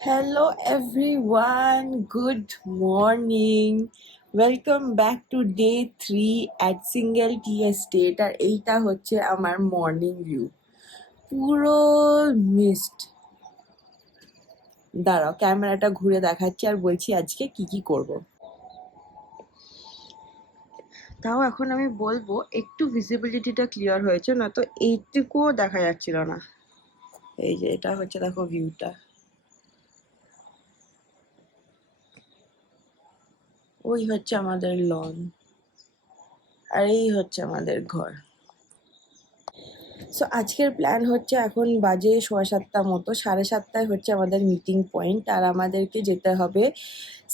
Hello everyone, good morning. Welcome back to day 3 at Single Tea Estate আর এইটা হচ্ছে আমার morning view. পুরো mist. দাঁড়াও ক্যামেরাটা ঘুরে দেখাচ্ছি আর বলছি আজকে কি করব। তাও এখন আমি বলবো একটু ভিজিবিলিটিটা ক্লিয়ার হয়েছে, না তো এইটুকুও দেখা যাচ্ছিল না। এই যে এটা হচ্ছে দেখো ভিউটা, ওই হচ্ছে আমাদের লন আর এই হচ্ছে আমাদের ঘর। সো আজকের প্ল্যান হচ্ছে, এখন বাজে 7:15 মতো, 7:30টায় হচ্ছে আমাদের মিটিং পয়েন্ট আর আমাদেরকে যেতে হবে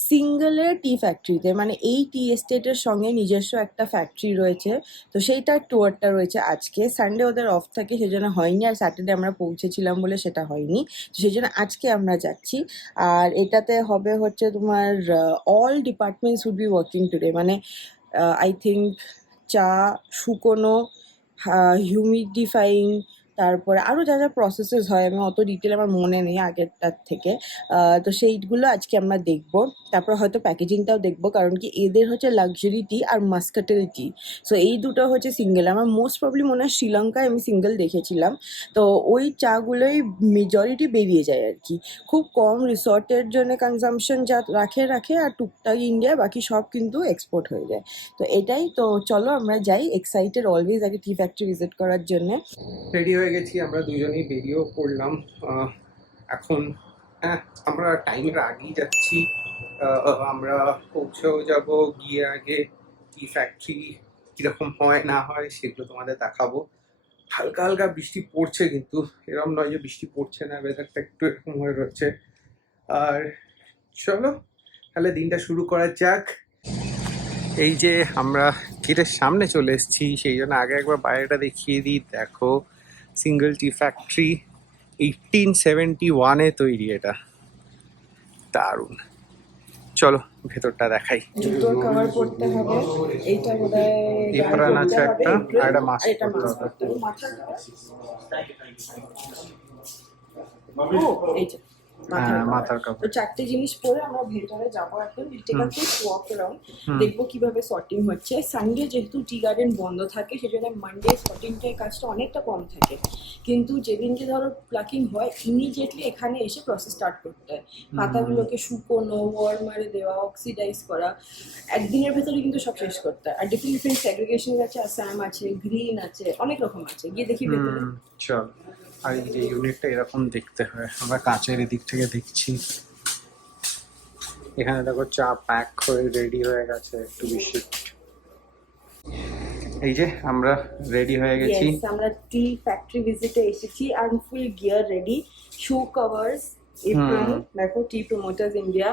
সিঙ্গেলের টি ফ্যাক্টরিতে। মানে এই টি এস্টেটের সঙ্গে নিজস্ব একটা ফ্যাক্টরি রয়েছে, তো সেইটার ট্যুরটা রয়েছে আজকে। সানডে ওদের অফ থাকে সেজন্য হয়নি, আর স্যাটারডে আমরা পৌঁছেছিলাম বলে সেটা হয়নি, তো সেই জন্য আজকে আমরা যাচ্ছি। আর এটাতে হবে হচ্ছে তোমার all departments would be working today. মানে আই থিঙ্ক চা শুকোনো, হিউমিডিফাইং, তারপরে আরও যা যা প্রসেসেস হয়, আমি অত ডিটেল আমার মনে নেই আগেরটার থেকে। তো সেইগুলো আজকে আমরা দেখবো, তারপর হয়তো প্যাকেজিংটাও দেখবো, কারণ কি এদের হচ্ছে লাক্সারি টি আর মাস্কাটেল টি। সো এই দুটো হচ্ছে সিঙ্গেল। আমার মোস্ট প্রবলি মনে হয় শ্রীলঙ্কায় আমি সিঙ্গেল দেখেছিলাম, তো ওই চাগুলোই মেজরিটি বেরিয়ে যায় আর কি। খুব কম রিসর্টের জন্য কনজামশন যা রাখে আর টুকটাক ইন্ডিয়া, বাকি সব কিন্তু এক্সপোর্ট হয়ে যায়। তো এটাই তো, চলো আমরা যাই। এক্সাইটেড অলওয়েজ আগে টি ফ্যাক্টরি ভিজিট করার জন্য। রেডি হয়ে গেছি, আমরা দুজনেই বেরিয়েও পড়লাম। এখন হ্যাঁ, আমরা টাইমের আগেই যাচ্ছি। আমরা পৌঁছেও যাব, গিয়ে আগে টি ফ্যাক্টরি কীরকম হয় না হয় সেগুলো তোমাদের দেখাবো। হালকা হালকা বৃষ্টি পড়ছে, কিন্তু এরকম নয় যে বৃষ্টি পড়ছে না, ওয়েদারটা একটু এরকম হয়ে রয়েছে। আর চলো তাহলে দিনটা শুরু করা যাক। এই যে আমরা গেটের সামনে চলে এসেছি, সেই জন্য আগে একবার বাইরেটা দেখিয়ে দিই। দেখো, সিঙ্গেল টি ফ্যাক্টরি 1871-এ তৈরি, এটা দারুণ। চলো ভেতরটা দেখাই। জুতোর কভার পরতে হবে, এইটা বোধহয় এপ্রন আছে একটা, আর একটা মাস্ক পরতে হবে। এই যে মাথার তো কাপড়। 4টে জিনিস পরে আমরা ভেতরে যাবো। এখন take a quick walk around, দেখবো কিভাবে সর্টিং হচ্ছে। সানডে যেহেতু টি গার্ডেন বন্ধ থাকে, সেজন্য মানডে সর্টিংটার কাজটা অনেকটা কম থাকে, কিন্তু যেদিনকে ধরো প্লাকিং হয় ইমিডিয়েটলি এখানে এসে প্রসেস স্টার্ট করতে হয়। পাতাগুলোকে শুকোনো, ওয়ার্মারে দেওয়া, অক্সিডাইজ করা, একদিনের ভেতরে কিন্তু সব শেষ করতে হয়। আর ডিফারেন্ট ডিফারেন্ট সেগ্রিগেশন আছে, আসাম আছে, গ্রিন আছে, অনেক রকম আছে। গিয়ে দেখি ভেতরে। চল। আর এই যে ইউনিটটা এরকম দেখতে হয়, আমরা কাঁচের এদিক থেকে দেখছি। এখানে দেখো চা প্যাক হয়ে রেডি হয়ে গেছে, একটু বেশি। এই যে আমরা রেডি হয়ে গেছি। Yes, আমরা টি ফ্যাক্টরি ভিজিটে এসেছি আর full gear ready. Shoe covers, apron, দেখো tea promoters India,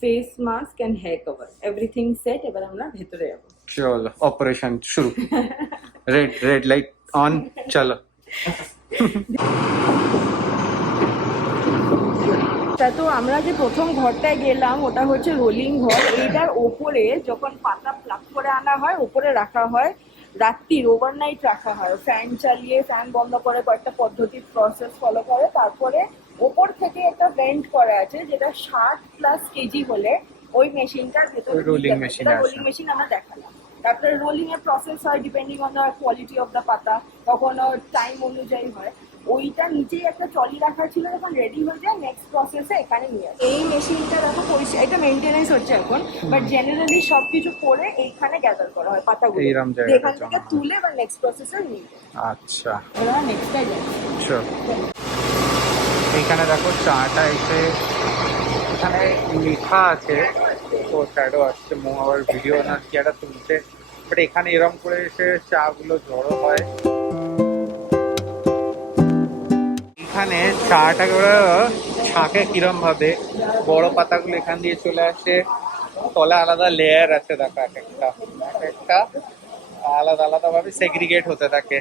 face mask and hair cover, everything set. এবার আমরা ভেতরে যাবো। চলো অপারেশন শুরু। রেড রেড লাইট অন, চলো। তা তো আমরা যে প্রথম ঘরটায় গেলাম ওটা হচ্ছে রোলিং ঘর। এইটার ওপরে যখন পাতা প্লাক করে আনা হয় ওপরে রাখা হয়, রাত্রির ওভারনাইট রাখা হয়, ফ্যান চালিয়ে, ফ্যান বন্ধ করে কয়েকটা পদ্ধতির প্রসেস ফলো করে। তারপরে ওপর থেকে একটা ভেন্ট করা আছে, যেটা 60+ কেজি হলে ওই মেশিনটার ভেতরে রোলিং মেশিন রোলিং মেশিন আমরা দেখালাম। তারপরে রোলিং এর প্রসেস হয় depending on the quality of the পাতা, কখনো টাইম অনুযায়ী হয়। ওইটা নিচেই একটা ট্রলি রাখা ছিল, যখন রেডি হয়ে যায় নেক্সট প্রসেসে এখানে নিয়ে আসে। এই মেশিনটা দেখো পরিষ্কার, এটা মেনটেনেন্স হচ্ছে এখন, বাট জেনারেলি সবকিছু করে এইখানে গ্যাদার করা হয় পাতাগুলো, এইরকম জায়গায় এখান থেকে তুলে এবার নেক্সট প্রসেসে নিয়ে যায়। আচ্ছা, এবার নেক্সটটাই যাচ্ছে। চল। এইখানে দেখো চাটা এসে এখানে লেখা আছে, তো শ্যাডো আসছে, মো আবার ভিডিও না কি একটা তুলছে, বাট এখানে এরম করে এসে চা গুলো জড়ো হয়। এখানে চাটা ছাঁকে কিরম ভাবে, বড় পাতাগুলো এখান দিয়ে চলে আসে, তলে আলাদা লেয়ার আছে, দেখো এক একটা আলাদা আলাদা ভাবে সেগ্রিগেট হতে থাকে।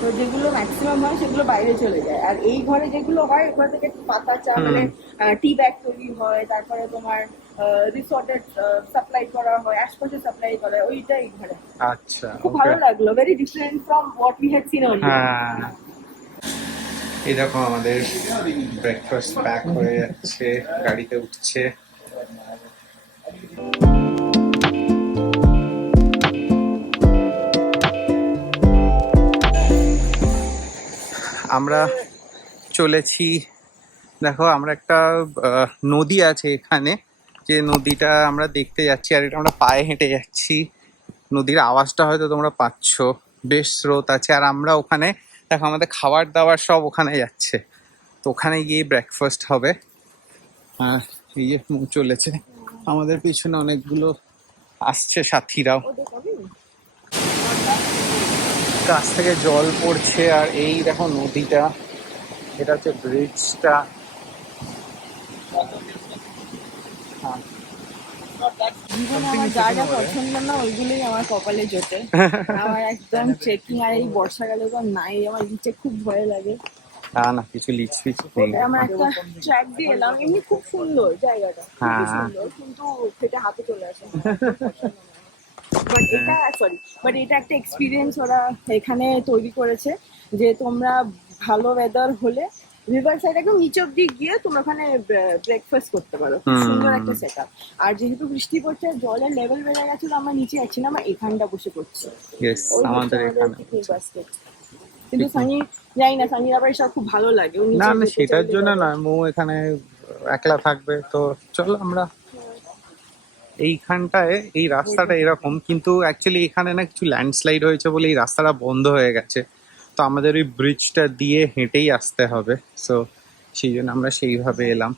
তো যেগুলো ম্যাক্সিমাম হয় সেগুলো বাইরে চলে যায়, আর এই শহরে যেগুলো হয় ওখান থেকে পাতা চা মানে টি ব্যাগ তৈরি হয়, তারপরে তোমার রিসর্টের সাপ্লাই করা হয়, আশপাশে সাপ্লাই করা হয়, ওইটাই ঘরে। আচ্ছা, খুব ওকে। ভালো লাগলো, very different from what we had seen earlier. হ্যাঁ, এই দেখো আমাদের ব্রেকফাস্ট প্যাক হয়ে যাচ্ছে, গাড়িতে উঠছে। আমরা চলেছি, দেখো আমরা একটা নদী আছে এখানে, যে নদীটা আমরা দেখতে যাচ্ছি, আর এটা আমরা পায়ে হেঁটে যাচ্ছি। নদীর আওয়াজটা হয়তো তোমরা পাচ্ছ, বেশ স্রোত আছে। আর আমরা ওখানে দেখো আমাদের খাবার দাবার সব ওখানে যাচ্ছে, তো ওখানে গিয়ে ব্রেকফাস্ট হবে। আর এই যে চলেছে আমাদের পিছনে অনেকগুলো আসছে সাথীরাও, গাছ থেকে জল পড়ছে। আর এই দেখো নদীটা, এটা হচ্ছে ব্রিজটা। জীবনে আমার যা যা পছন্দ না ওইগুলোই আমার কপালে জোটে। আমার একদম ট্রেকিং আর এই বর্ষাকালে তো নাই, আমার নিচে খুব ভয় লাগে। না কিছু লিচ ফিচ নেই। আমার একটা ট্র্যাক দিয়ে এলাম, এমনি খুব সুন্দর জায়গাটা, খুবই হ্যাঁ। সুন্দর, কিন্তু ফেটে হাতে চলে আসে। বাট এটা একটা এক্সপিরিয়েন্স ওরা এখানে তৈরি করেছে, যে তোমরা ভালো ওয়েদার হলে রিভার সাইড একদম নিচ অব্দি গিয়ে তোমরা ওখানে ব্রেকফাস্ট করতে পারো। খুব সুন্দর একটা সেট আপ। আর যেহেতু বৃষ্টি পড়ছে, জলের লেভেল বেড়ে গেছে, তো আমরা নিচে যাচ্ছি না, আমরা এখানটা বসে করছি। Yes, আমাদের এখানে পিকনিক বাস্কেট। কিন্তু সানি জানি না, সানির আবার এসব খুব ভালো লাগে, ও নিচে না যেতে সেটার চাইলে জন্য যাবে। নয়, মৌ এখানে একলা থাকবে, তো চলো আমরা এইখানটায়, এই রাস্তাটা এরকম, কিন্তু অ্যাকচুয়ালি এখানে না কিছু ল্যান্ডস্লাইড হয়েছে বলে এই রাস্তাটা বন্ধ হয়ে গেছে, তো আমাদের ওই ব্রিজটা দিয়ে হেঁটেই আসতে হবে। সো সেই জন্য আমরা সেইভাবে এলাম।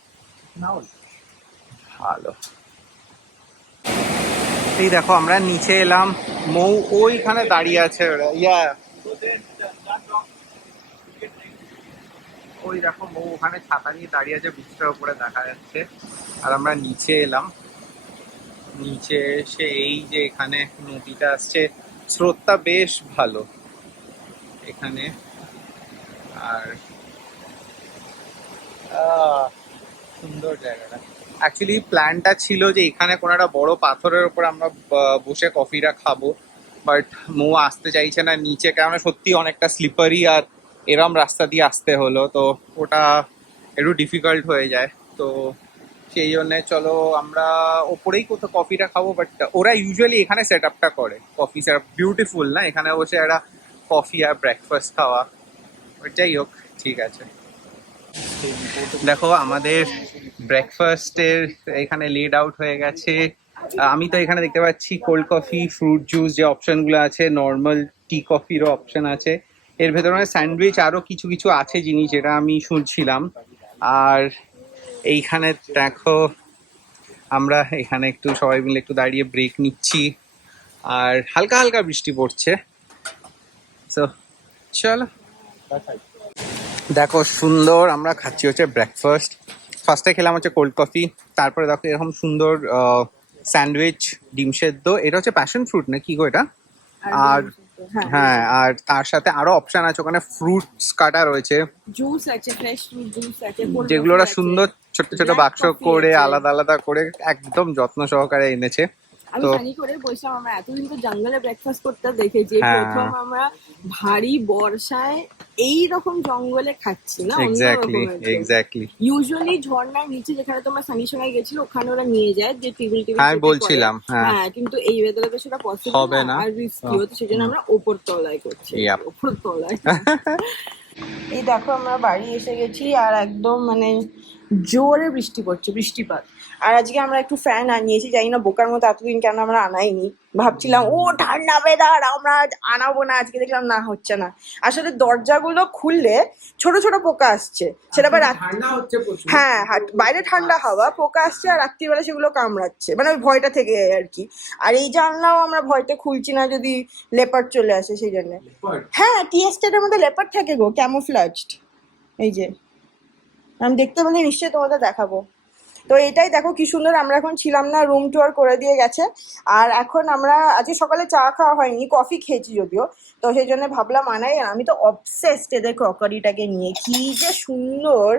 ভালো, এই দেখো আমরা নিচে এলাম, মৌ ওইখানে দাঁড়িয়ে আছে। ওই দেখো মৌ ওখানে ছাতা নিয়ে দাঁড়িয়ে আছে, ব্রিজটার উপরে দেখা যাচ্ছে। আর আমরা নিচে এলাম, নিচে এসে এই যে এখানে নদীটা আসছে, স্রোতটা বেশ ভালো এখানে। আর সুন্দর জায়গাটা। অ্যাকচুয়ালি প্ল্যানটা ছিল যে এখানে কোনো একটা বড় পাথরের উপর আমরা বসে কফিটা খাবো, বাট মৌ আসতে চাইছে না নিচে, কেননা সত্যি অনেকটা স্লিপারি আর এরম রাস্তা দিয়ে আসতে হলো, তো ওটা একটু ডিফিকাল্ট হয়ে যায়। তো সেই জন্য চলো আমরা ওপরেই কোথাও কফিটা খাবো। বাট ওরা ইউজুয়ালি এখানে সেট আপটা করে, কফি সেট আপ বিউটিফুল না, এখানে বসে একটা কফি আর ব্রেকফাস্ট খাওয়া। বাট যাই হোক, ঠিক আছে। দেখো আমাদের ব্রেকফাস্টের এখানে লেড আউট হয়ে গেছে। আমি তো এখানে দেখতে পাচ্ছি কোল্ড কফি, ফ্রুট জুস যে অপশনগুলো আছে, নর্মাল টি কফিরও অপশন আছে, এর ভেতরে স্যান্ডউইচ আরো কিছু কিছু আছে জিনিস যেটা আমি শুনছিলাম। আর এইখানে দেখো আমরা এখানে একটু সবাই মিলে একটু দাঁড়িয়ে ব্রেক নিচ্ছি, আর হালকা হালকা বৃষ্টি পড়ছে। তো চলো, দেখো সুন্দর আমরা খাচ্ছি হচ্ছে ব্রেকফাস্ট। ফার্স্টে খেলাম হচ্ছে কোল্ড কফি, তারপরে দেখো এরকম সুন্দর স্যান্ডউইচ, ডিম সেদ্ধ, এটা হচ্ছে প্যাশন ফ্রুট না কি গো এটা। আর হ্যাঁ, আর তার সাথে আরো অপশন আছে, ওখানে ফ্রুটস কাটা রয়েছে, জুস আছে, ফ্রেশ ফ্রুট জুস আছে, যেগুলো ওরা সুন্দর ছোট ছোট বাক্স করে আলাদা আলাদা করে একদম যত্ন সহকারে এনেছে। আমি তো জানি করে বলছিলাম, আমরা এতদিন তো জঙ্গলে ব্রেকফাস্ট করতে দেখেছি, হ্যাঁ। প্রথম আমরা ভারী বর্ষায় এই রকম জঙ্গলে খাচ্ছি না, এক্স্যাক্টলি এক্স্যাক্টলি। ইউজুয়ালি ঝর্ণার নিচে যেখানে তোমরা সানির সঙ্গে গেছিল ওখানে ওরা নিয়ে যায়, যে টেবিল টেবিল হ্যাঁ বলছিলাম, হ্যাঁ, কিন্তু এই ওয়েদারে তো সেটা পসিবল হবে না, আর রিস্কি হতো, সেজন্য আমরা ওপর তলায় করছি। ওপর তলায় এই দেখো আমরা বাড়ি এসে গেছি, আর একদম মানে জোরে বৃষ্টি পড়ছে, বৃষ্টিপাত। আর আজকে আমরা একটু ফ্যান আনিয়েছি, জানি না বোকার মতো এতদিন কেন আমরা আনাইনি, ভাবছিলাম ও ঠান্ডা ওয়েদার আমরা আনাবো না, আজকে দেখলাম না হচ্ছে না। আসলে দরজাগুলো খুললে ছোট ছোট পোকা আসছে, সেটা আবার হ্যাঁ বাইরে ঠান্ডা হাওয়া, পোকা আসছে আর রাত্রিবেলা সেগুলো কামড়াচ্ছে, মানে ওই ভয়টা থেকে আর কি। আর এই জানলাও আমরা ভয়তে খুলছি না যদি লেপার্ড চলে আসে, সেই জন্য। হ্যাঁ, টি এস্টেটের মধ্যে লেপার্ড থাকে গো, ক্যামোফ্লাজড। এই যে আমি দেখতে পেলে নিশ্চয়ই তোমাদের দেখাবো। তো এটাই দেখো কি সুন্দর, আমরা এখন ছিলাম না, রুম টুয়ার করে দিয়ে গেছে। আর এখন আমরা আজকে সকালে চা খাওয়া হয়নি, কফি খেয়েছি যদিও, তো সেই জন্য ভাবলাম আনাই। আর আমি তো অবসেসড এদের ক্রকারিটাকে নিয়ে, কি যে সুন্দর।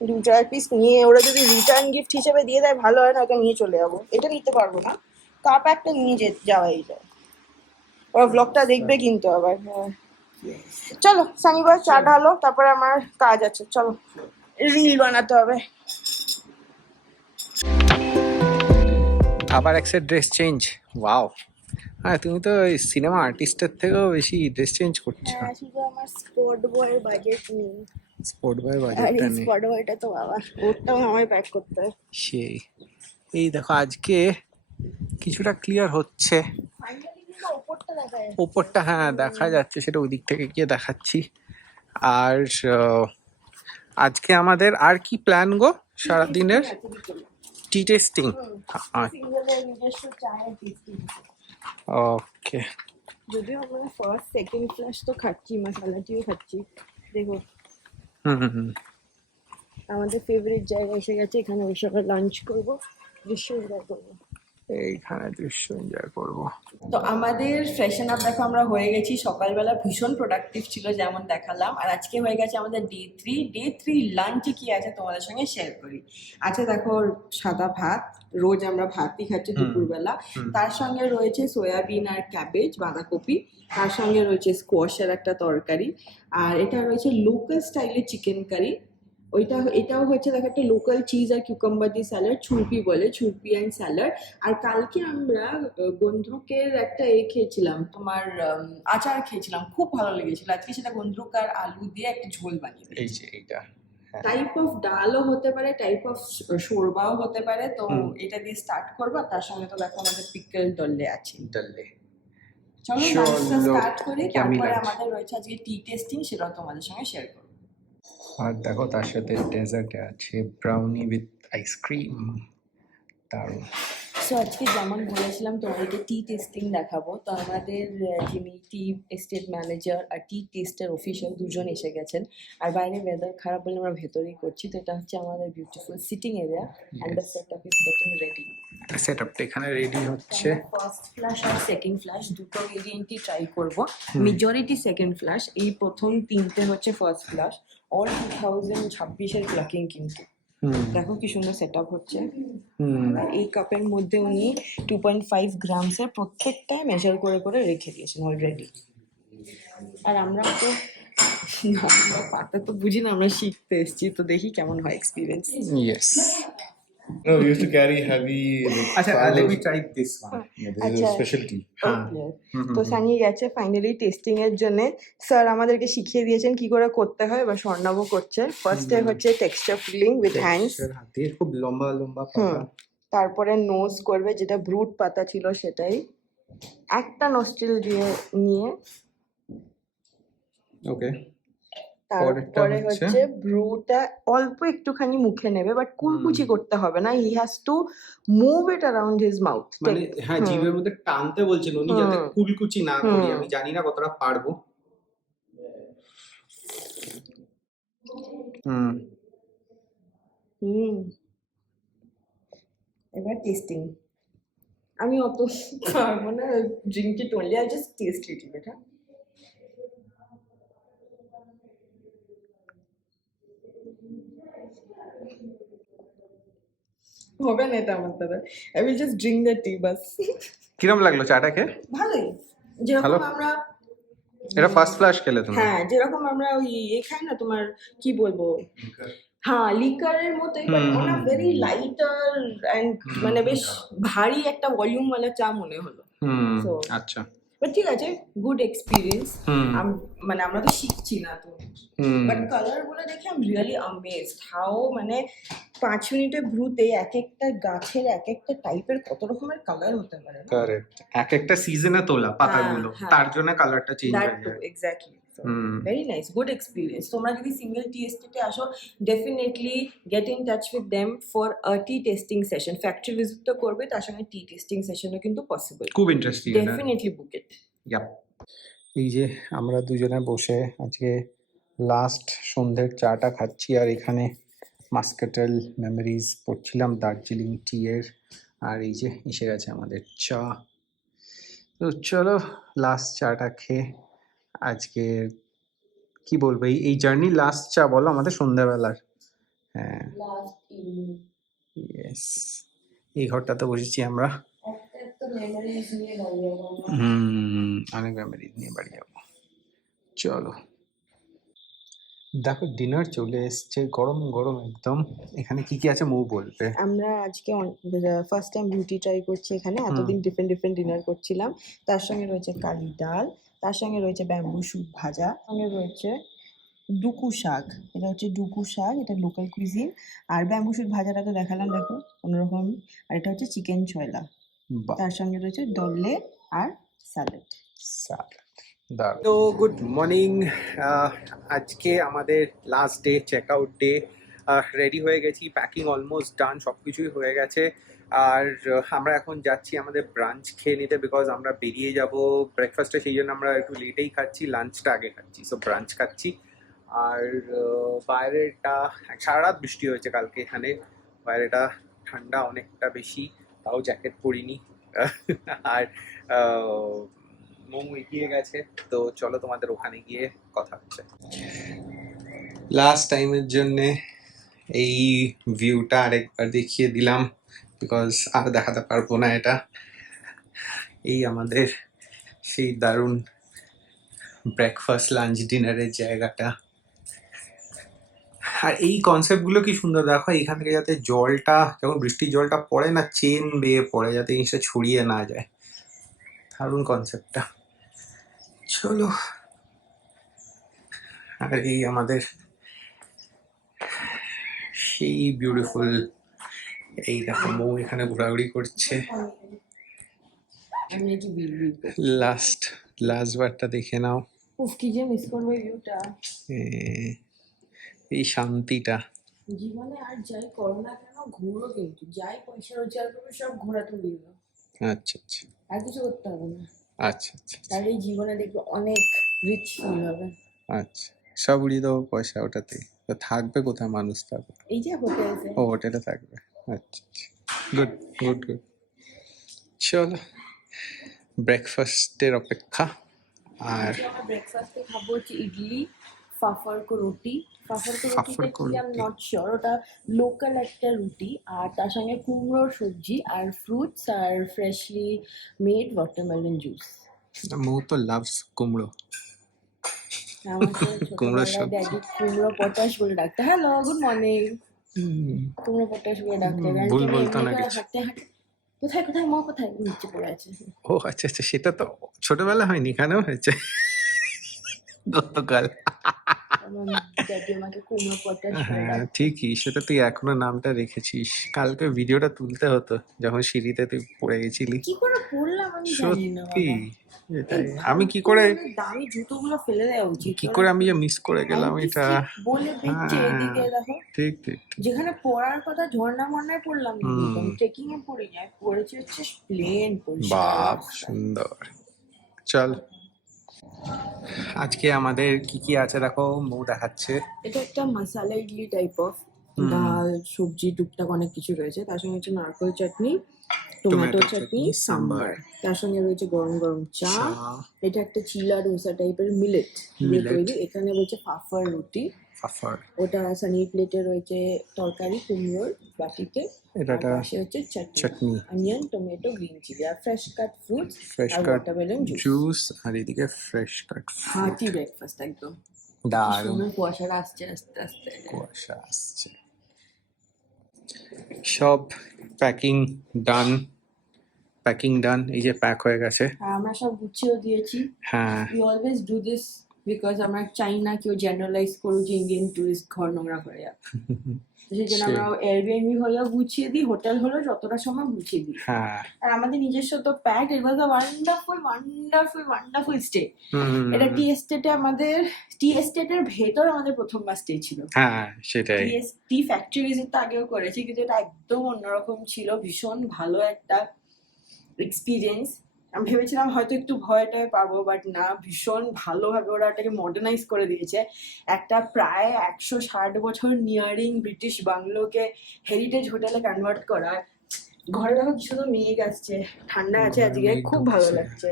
2-4 পিস নিয়ে ওরা যদি রিটার্ন গিফট হিসেবে দিয়ে দেয় ভালো হয়, না ওটা নিয়ে চলে যাবো। এটা নিতে পারবো না, কাপ একটা নিয়ে যাওয়াই যায়। ওরা ব্লগটা দেখবে কিন্তু আবার। হ্যাঁ চলো শনিবার চা ঢালো, তারপরে আমার কাজ আছে, চলো রিল বানাতে হবে। আবার একটা ড্রেস চেঞ্জ, ওয়াও। হ্যাঁ, তুমি তো ওই সিনেমা আর্টিস্টের থেকেও বেশি ড্রেস চেঞ্জ করছো। হ্যাঁ, শুধু আমার স্পোর্ট বয়ের বাজেট নেই। স্পোর্ট বয় আর বাজেটটা এই নেই। স্পট বয়টা তো বাবা, ওরটাও আমায় প্যাক করতে হয়। সেই, এই দেখো আজকে কিছুটা ক্লিয়ার হচ্ছে। ফাইনালি কিন্তু ওপরটা দেখা যাচ্ছে। ওপরটা হ্যাঁ দেখা যাচ্ছে, সেটা ওই দিক থেকে গিয়ে দেখাচ্ছি। আর আজকে আমাদের আর কি প্ল্যান গো সারাদিনের? টি টেস্টিং। সিঙ্গেলের নিজস্ব চায়ের টেস্টিং। ওকে। যদিও আমরা ফার্স্ট সেকেন্ড ফ্ল্যাশ তো খাচ্ছি, মশালা টিও খাচ্ছি। দেখো হুম। আমাদের ফেভারিট জায়গা এসে গেছে, এখানে বসে আমরা লাঞ্চ করবো, দৃশ্য এনজয় করবো। এইখানে দৃশ্য এনজয় করবো। তো আমাদের ফ্রেশন আপ দেখো আমরা হয়ে গেছি, সকালবেলা ভীষণ প্রোডাক্টিভ ছিল যেমন দেখালাম। আর আজকে হয়ে গেছে আমাদের ডে 3 লাঞ্চে কি আছে তোমাদের সঙ্গে শেয়ার করি। আচ্ছা দেখো, সাদা ভাত, রোজ আমরা ভাতই খাচ্ছি দুপুরবেলা। তার সঙ্গে রয়েছে সয়াবিন আর ক্যাবেজ, বাঁধাকপি। তার সঙ্গে রয়েছে স্কোয়াশের একটা তরকারি। আর এটা রয়েছে লোকাল স্টাইলের চিকেন কারি। এটাও হচ্ছে দেখো একটা লোকাল চিজ আর কিউকাম্বার দিয়ে স্যালাড, ছুরপি বলে, ছুরপি অ্যান্ড স্যালাড। আর কালকে আমরা গন্ধকের একটা খেয়েছিলাম, তোমার আচার খেয়েছিলাম, খুব ভালো লেগেছিল। আজকে সেটা গন্ধক আর আলু দিয়ে একটা ঝোল বানিয়ে এই যে এইটা টাইপ অফ ডালও হতে পারে, টাইপ অফ শোরবাও হতে পারে। তো এটা দিয়ে স্টার্ট করবো। আর তার সঙ্গে তো দেখো আমাদের পিকল ডললে আছে। ডাললে। চলো লাঞ্চটা চলো, স্টার্ট করি, yummy তারপরে lunch। আমাদের রয়েছে আজকে টি টেস্টিং, সেটাও তোমাদের সঙ্গে শেয়ার করবো। আর দেখো তার সাথে ডেজার্টে আছে ব্রাউনি উইথ আইসক্রিম, দারুণ। সো আজকে যেমন বলেছিলাম তোমাদেরকে টি টেস্টিং দেখাবো, তো আমাদের যিনি টি এস্টেট ম্যানেজার আর টি টেস্টের অফিসিয়াল দুজন এসে গেছেন। আর বাইরে ওয়েদার খারাপ বলে আমরা ভেতরেই করছি। তো এটা হচ্ছে আমাদের beautiful sitting area, and the set up is getting ready. Set আপটা এখানে রেডি হচ্ছে। ফার্স্ট ফ্ল্যাশ আর সেকেন্ড ফ্ল্যাশ দুটো ভেরিয়েন্টই ট্রাই করব। মেজরিটি সেকেন্ড ফ্ল্যাশ, এই প্রথম 3টে হচ্ছে ফার্স্ট ফ্ল্যাশ। অল 2026-এর প্লাকিং কিন্তু। দেখো কি সুন্দর সেট আপ হচ্ছে। আর এই কাপের মধ্যে উনি 2.5 গ্রামসের প্রত্যেকটাই মেজার করে করে রেখে দিয়েছেন অলরেডি। আর আমরা তো আমরা পাতা তো বুঝি না, আমরা শিখতে এসেছি, তো দেখি কেমন হয় experience. Yes. No, we used to carry heavy. Like, আচ্ছা, files. let me try this one. Yeah, this is Acha. a specialty. তো সানি গেছে ফাইনালি টেস্টিং এর জন্য। স্যার আমাদেরকে শিখিয়ে দিয়েছেন কি করে করতে হয়, বা স্বর্ণাভ করছে। ফার্স্টে হচ্ছে টেক্সচার ফিলিং উইথ হ্যান্ডস, হাতে খুব লম্বা লম্বা পাতা। তারপরে নোজ করবে, যেটা ব্রুট পাতা ছিল সেটাই। একটা নস্ট্রিল দিয়ে নিয়ে ওকে। তারপরে হচ্ছে ব্রুটা অল্প একটুখানি মুখে নেবে, বাট কুলকুচি করতে হবে না। He has to move it around his mouth. মানে হ্যাঁ, জিভের মধ্যে টানতে বলছেন উনি, যাতে কুলকুচি না করি। আমি জানি না কতটা পারবো। এবার টেস্টিং। আমি অত পারবো না, drink it only, I just taste it it. হ্যাঁ, হবে না এটা আমার দ্বারা। I will just drink the tea বাস। কিরম লাগলো চাটা খেয়ে? ভালোই, যেরকম আমরা এটা ফার্স্ট ফ্ল্যাশ খেলে তুমি? হ্যাঁ, যেরকম আমরা ওই খাই না, তোমার কি বলবো, হ্যাঁ লিকারের মতোই, but on a very lighter and মানে বেশ ভারী একটা ভলিউম ওয়ালা চা মনে হলো। আচ্ছা, বাট ঠিক আছে, গুড এক্সপিরিয়েন্স। মানে আমরা তো শিখছি না তো, বাট কালার গুলো দেখে I am really amazed how, মানে 5 মিনিটের ব্রুতে এক একটা গাছের এক একটা টাইপের কত রকমের কালার হতে পারে। কারেক্ট, এক একটা সিজনে তোলা পাতাগুলো, তার জন্য কালারটা চেঞ্জ হয়ে যায়। Exactly, very nice, good experience. তোমরা যদি সিঙ্গেল টি এস্টেটে আসো, definitely get in touch with them for a T testing session. Factory visit তো করবে, তার সঙ্গে টি টেস্টিং সেশনও কিন্তু পসিবল। খুব ইন্টারেস্টিং, ডেফিনেটলি বুক ইট। ইয়াপ। এই যে আমরা দুজনে বসে আজকে লাস্ট সন্ধ্যের চাটা খাচ্ছি, আর এখানে মাস্কাটেল মেমোরিজ পড়ছিলাম দার্জিলিং টি এর। আর এই যে এসে গেছে আমাদের চা। তো চলো লাস্ট চাটা খেয়ে আজকে কি বলবো, এই জার্নি লাস্ট চা বলো আমাদের সন্ধ্যাবেলার। হ্যাঁ, লাস্ট ইভিনিং ইয়েস, এই ঘরটাতে বসেছি আমরা। একটা মেমোরিজ নিয়ে দাঁড়িয়ে আমরা। অনেক মেমোরি নিয়ে বাড়ি যাবো। চলো, দেখো ডিনার চলে এসছে, গরম গরম একদম। এখানে কি কি আছে মৌ বলবে। আমরা আজকে ফার্স্ট টাইম রুটি ট্রাই করছি এখানে। এতদিন ডিফারেন্ট ডিফারেন্ট ডিনার করছিলাম। তার সঙ্গে রয়েছে কালি ডাল, তার সঙ্গে রয়েছে ব্যাম্বু শুট ভাজা, সঙ্গে রয়েছে ডুকু শাক। এটা হচ্ছে ডুকু শাক, এটা লোকাল কুইজিন। আর ব্যাম্বু শুট ভাজাটা তো দেখালাম, দেখো অন্যরকম। আর এটা হচ্ছে চিকেন চয়লা। বাহ, তার সঙ্গে রয়েছে ডলে আর স্যালাড। তো গুড মর্নিং। আজকে আমাদের last day, check out day. Ready হয়ে গেছি, প্যাকিং অলমোস্ট ডান, সব কিছুই হয়ে গেছে। আর আমরা এখন যাচ্ছি আমাদের ব্রাঞ্চ খেয়ে নিতে, বিকজ আমরা বেরিয়ে যাব ব্রেকফাস্টে, সেই জন্য আমরা একটু লেটেই খাচ্ছি, লাঞ্চটা আগে খাচ্ছি, সো ব্রাঞ্চ খাচ্ছি। আর বাইরেটা সারা রাত বৃষ্টি হয়েছে কালকে এখানে, বাইরেটা ঠান্ডা অনেকটা বেশি, তাও জ্যাকেট পরিনি। আর মোমো এগিয়ে গেছে, তো চলো তোমাদের ওখানে গিয়ে কথা হচ্ছে। লাস্ট টাইমের জন্যে এই ভিউটা আরেকবার দেখিয়ে দিলাম, বিকজ আর দেখাতে পারবো না এটা। এই আমাদের সেই দারুণ ব্রেকফাস্ট লাঞ্চ ডিনারের জায়গাটা। আর এই কনসেপ্টগুলো কি সুন্দর, দেখো এখান থেকে যাতে জলটা, যখন বৃষ্টির জলটা পড়ে না, চেন বেয়ে পড়ে, যাতে জিনিসটা ছড়িয়ে না যায়। দারুণ কনসেপ্টটা। চলো, আর এই আমাদের সেই বিউটিফুল, এই দেখো মৌ এখানে ঘোরাঘুরি করছে। আমি নাকি বিড়বিড় করছি। লাস্ট বারটা দেখে নাও, উফ, কি যে মিস করবো ভিউটা। এই শান্তিটা। জীবনে আর যাই করো না কেন ঘুরো, কিন্তু যাই পয়সা রোজগার করবে সব ঘোরাতে দিও। আচ্ছা আচ্ছা আর কিছু করতে হবে না, আচ্ছা আচ্ছা তাহলে এই জীবনে দেখবে অনেক রিচ ফিল হবে। আচ্ছা, সব উড়িয়ে দেবো পয়সা ওটাতে, তো থাকবে কোথায় মানুষ, থাকবে এই যে হোটেলসে ও হোটেলে থাকবে। আচ্ছা আচ্ছা, গুড গুড গুড। চলো, ব্রেকফাস্টের অপেক্ষা। আর আমরা ব্রেকফাস্টে খাবো হচ্ছে ইডলি, ফাফার কো রুটি। ফাফার কো ফাফড় রুটিটা কো কি আমি রুটি। নট শিওর, ওটা লোকাল একটা রুটি। আর তার সঙ্গে কুমড়োর সবজি আর ফ্রুটস আর ফ্রেশলি মেড ওয়াটারমেলন জুস। মৌ তো লাভস কুমড়ো। আমাকে কুমড়োর ছোটবেলায় সবজি। ড্যাডি কুমড়ো পটাশ বলে ডাকতে। Hello, good morning. কুমড়ো পটাশ বলে ডাকতে। ভুল বলতো না কিছু। হাঁটতে হাঁটতে কোথায় কোথায় মা কোথায়, নিচে পড়ে আছে। ও আচ্ছা আচ্ছা, সেটা তো ছোটবেলা হয়নি, এখানেও হয়েছে গতকাল। আমার ড্যাডি আমাকে কুমড়ো পটাশ বলে হ্যাঁ ডাকতো। ঠিকই, সেটা তুই এখনো নামটা রেখেছিস। কালকে ভিডিওটা তুলতে হতো যখন সিঁড়িতে তুই পড়ে গেছিলি। কি করে পড়লাম আমি জানি না সত্যি, বাবা। এটাই এই আমি কি ফালতু করে, মানে দামি জুতোগুলো ফেলে দেওয়া উচিত। কি করে আমি যে মিস করে গেলাম এটা। বলে দিচ্ছে হ্যাঁ এদিকে দেখো, ঠিক ঠিক ঠিক। যেখানে পড়ার কথা ঝর্ণা মর্নায় পড়লাম না, কিন্তু হুম, আমি ট্রেকিং এ পড়ি না, পড়েছি হচ্ছে প্লেন পরিষ্কার বাহ রাস্তা। সুন্দর। চল, আজকে আমাদের কি কি আছে দেখো, মৌ দেখাচ্ছে। এটা একটা মশালা ইডলি টাইপ অফ, হুম। ডাল সবজি টুকটাক অনেক কিছু রয়েছে। তার সঙ্গে হচ্ছে নারকেল চাটনি, টমেটো টমেটো চাটনি, চাটনি, সাম্বার। সাম্বার। তার সঙ্গে রয়েছে গরম গরম চা। চা, এটা একটা চিলা ডোসা টাইপের মিলেট দিয়ে Millet। তৈরি। এখানে রয়েছে ফাফার রুটি, ফাফার। ওটা সানি প্লেটে রয়েছে তরকারি কুমড়োর বাটিতে। এটা আর একটা পাশে হচ্ছে চাটনি, চাটনি, অনিয়ন টমেটো গ্রিন চিলি আর ফ্রেশ কাট ফ্রুটস ফ্রেশ আর কাট ওয়াটারমেলন জুস। জুস, আর এদিকে ফ্রেশ কাট হার্টি ব্রেকফাস্ট একদম। দারুণ। সুন্দর কুয়াশাটা আসছে আস্তে আস্তে। কুয়াশা আসছে। সব প্যাকিং ডান, এই যে প্যাক হয়ে গেছে। আর আমরা সব গুছিয়েও দিয়েছি। হ্যাঁ we always do this because আমরা চাই না কেউ জেনারেলাইজ করুক যে ইন্ডিয়ান টুরিস্ট ঘর নোংরা করে যায়। সেই জন্য আমরা এয়ারবিএনবি হলেও গুছিয়ে দিই, হোটেল হলেও যতটা সময় গুছিয়ে দিই। হ্যাঁ। আর আমাদের নিজস্ব তো pack, it was a wonderful stay. এটা টি এস্টেটের ভেতর আমাদের প্রথমবার স্টে ছিল। হ্যাঁ সেটাই। টি ফ্যাক্টরি ভিজিট তো আগেও করেছি, কিন্তু এটা একদম অন্যরকম ছিল, ভীষণ ভালো একটা এক্সপিরিয়েন্স। আমি ভেবেছিলাম হয়তো একটু ভয়টাই পাবো, বাট না, ভীষণ ভালোভাবে ওরা এটাকে মডার্নাইজ করে দিয়েছে। একটা প্রায় 160 বছর নিয়ারিং ব্রিটিশ বাংলোকে হেরিটেজ হোটেলে কনভার্ট করা। ঘরে দেখো কি সুন্দর মেঘ আসছে, ঠান্ডা আছে আজকে, খুব ভালো লাগছে।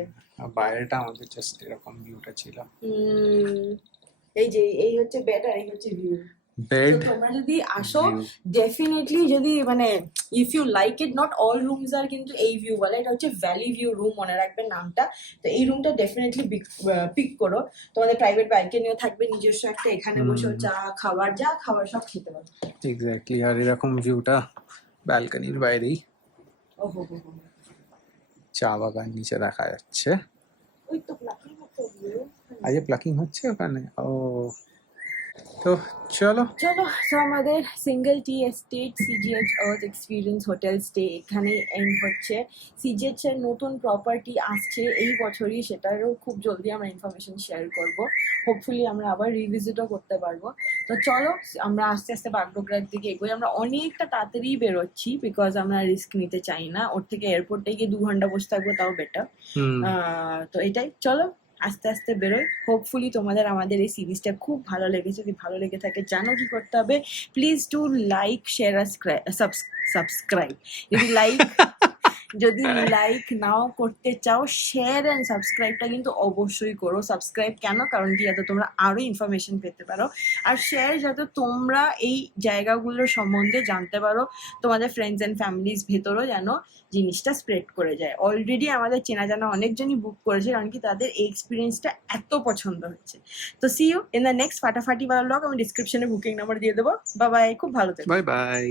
বাইরেটা আমাদের জাস্ট এরকম ভিউটা ছিল। এই হচ্ছে বেড আর এই হচ্ছে ভিউ। বেড তোমরা যদি আসো ডেফিনেটলি, যদি মানে if you like it, not all rooms are কিন্তু এই ভিউ বলে, এটা হচ্ছে ভ্যালি ভিউ রুম, মনে রাখবেন নামটা। তো এই রুমটা ডেফিনেটলি পিক করো। তোমাদের প্রাইভেট ব্যালকনিও থাকবে, নিজস্ব একটা, এখানে বসেও চা খাবার, যা খাবার সব খেতে পারো। এক্স্যাক্টলি। আর এরকম ভিউটা ব্যালকনির বাইরেই ওহো হো হো, চা বাগান নিচে দেখা যাচ্ছে। ওই তো প্লাকিং হচ্ছে view। আজ প্লাকিং হচ্ছে ওখানে। ও, তো চলো। তো আমাদের সিঙ্গেল টি এস্টেট সিজিএইচ আর্থ এক্সপিরিয়েন্স হোটেল স্টে এখানেই এন্ড হচ্ছে। সিজিএইচ এর নতুন প্রপার্টি আসছে এই বছরই, সেটারও খুব জলদি আমরা ইনফরমেশন শেয়ার করব। হোপফুলি আমরা আবার রিভিজিটও করতে পারবো। তো চলো আমরা আস্তে আস্তে বাগডোগরার দিকে এগোই। আমরা অনেকটা তাড়াতাড়ি বেরোচ্ছি, বিকজ আমরা রিস্ক নিতে চাই না। ওর থেকে এয়ারপোর্টে গিয়ে 2 ঘন্টা বসে থাকবো, তাও বেটার। তো এটাই, চলো আস্তে আস্তে বেরোয়। হোপফুলি তোমাদের আমাদের এই সিরিজটা খুব ভালো লেগেছে। যদি ভালো লেগে থাকে জানো কি করতে হবে, প্লিজ ডু লাইক, শেয়ার আর সাবস্ক্রাইব। যদি লাইক নাও করতে চাও, শেয়ার অ্যান্ড সাবস্ক্রাইবটা কিন্তু অবশ্যই করো। সাবস্ক্রাইব কেন? কারণ কি, যাতে তোমরা আরো ইনফরমেশন পেতে পারো। আর শেয়ার, যাতে তোমরা এই জায়গাগুলোর সম্বন্ধে জানতে পারো, তোমাদের ফ্রেন্ডস অ্যান্ড ফ্যামিলিজ ভেতরও যেন জিনিসটা স্প্রেড করে যায়। অলরেডি আমাদের চেনা জানা অনেকজনই বুক করেছে, কারণ কি তাদের এই এক্সপিরিয়েন্সটা এত পছন্দ হয়েছে। তো see you in the next ফাটাফাটি ব্লগ। আমি ডিসক্রিপশনে বুকিং নাম্বার দিয়ে দেবো। বাই বাই, খুব ভালো থেকো। Bye bye.